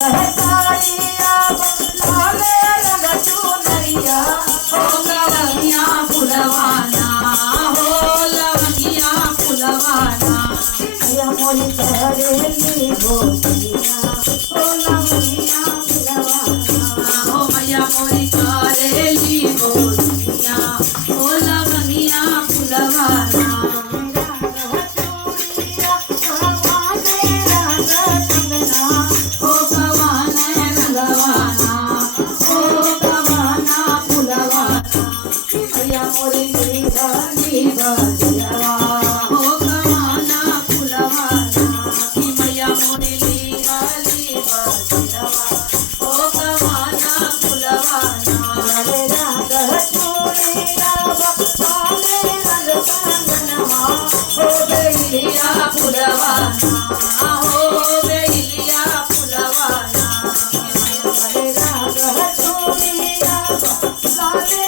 सारिया लाले रंग चुनरिया हो लवंगिया फुलवाना हो लवंगिया फुलवाना या मोरी करेली गोपिया ओ लवंगिया फुलवाना हो मैया मोरी करेली गोरिया हो लवंगिया फुलवाना हो कवाने रंगवाना हो कवाना फुलवाना या मोरी लीलाली बजवा हो कवाना फुलवाना की मैया मोरी लीलाली बजवा हो कवाना फुलवाना लाले रंग चुनरिया लाले रंग कंगनवा हो गई बेलिया फुलवाना हो बेलिया फुलवाना लाले रंग चुनरिया लाले